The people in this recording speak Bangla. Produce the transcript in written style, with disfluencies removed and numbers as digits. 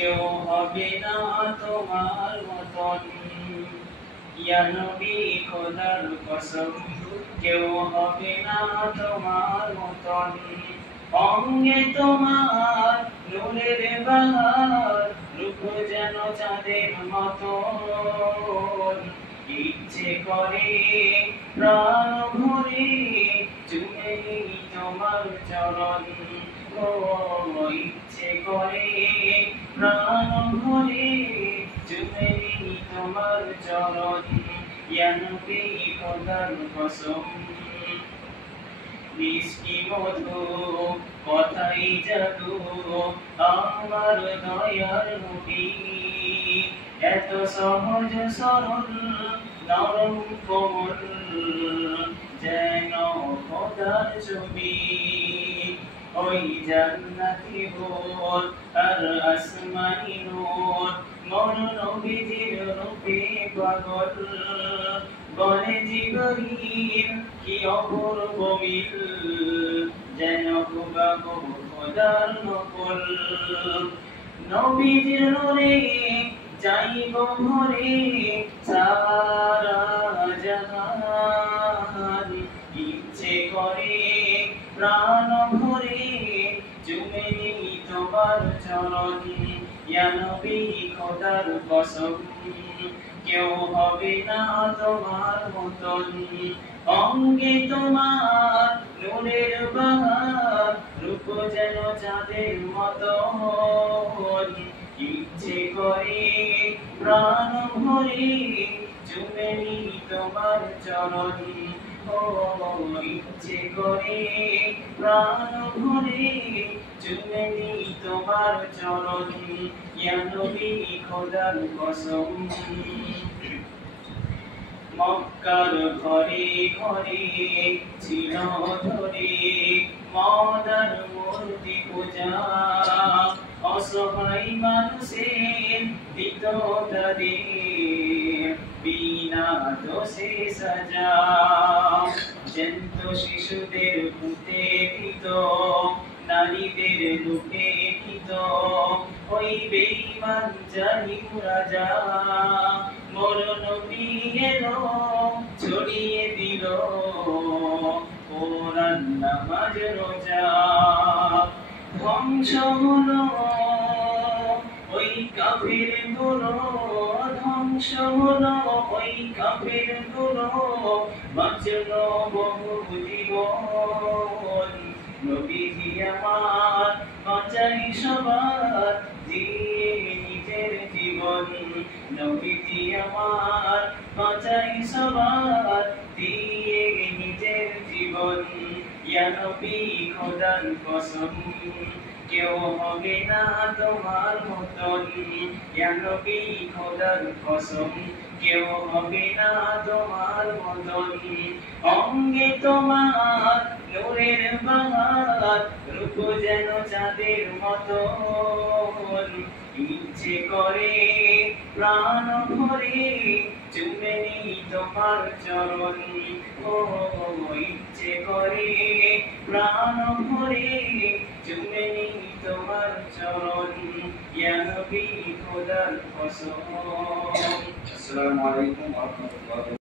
কেউ হবে না তোমার মতন। ইয়া নবী খোদার কসম, কেউ হবে না তোমার মতন। অঙ্গে তোমার নূরের বাহার, রূপ যেন চাঁদের মতন। ইচ্ছে করে প্রাণ ভরে চুমে নিই তোমার চরণ। ও ইচ্ছে করে প্রাণ ভরে চুমে নিই তোমার চরণ। ইয়া নবী খোদার কসম, মিষ্টি মধু কথাই জাদু আমার দয়ার নবী। এত সহজ সরল নরম কোমল যেন খোদার ছবি। ওই জান্নাতি হুর আর আসমানি নূর মোর নবীজির রূপে পাগল। বলে জিবরীল কি অপূর্ব মিল, যেন হুবহু খোদার নকল। নবীজির নূরে যাইব ভরে সারা জাহান। ইচ্ছে করে প্রাণ ভরে চুমে নিই তোমার চরণ। ইয়া নবী খোদার কসম, কেউ হবে না তোমার মতন। অঙ্গে তোমার নূরের বাহার, রূপ যেন চাঁদের মতন। ইচ্ছে করে প্রাণ ভরে চুমে নিই তোমার চরণ। ও ইচ্ছে করে প্রাণ ভরে চুমে নিই তোমার চরণ। ইয়া নবী খোদার কসম, মক্কার ঘরে ঘরে ছিল ধরে মদার মূর্তি পূজা। অসহায় মানুষের দিত তাদের বিনা দোষে সাজা। জ্যান্ত শিশুদের পুঁতে দিত, নারীদের লুটে দিত ওই বেঈমান জালিম রাজা। মোর নবী এলো ছড়িয়ে দিল কোরআন নামাজ রোজা। ধ্বংস হলো ওই কাফির গুলো, ধ্বংস হলো ওই কাফির গুলো, বাঁচলো বহু জীবন। নবীজি আমার বাঁচাই সবার দিয়ে নিজের জীবন। নবীজি আমার বাঁচাই সবার দিয়ে নিজের জীবন। ইয়া নবী খোদার কসম, কেউ হবে না তোমার মতন। ইয়া নবী খোদার কসম, কেউ হবে না তোমার মতন। অঙ্গে তোমার নূরের বাহার, রূপ যেন চাঁদের মতন। ইচ্ছে করে প্রাণ ভরে চুমে নিই তোমার চরণ। ও ইচ্ছে করে প্রাণ ভরে চুমে নিই তোমার চরণ। ইয়া নবী খোদার কসম। আসসালামু আলাইকুম ওয়া রাহমাতুল্লাহ।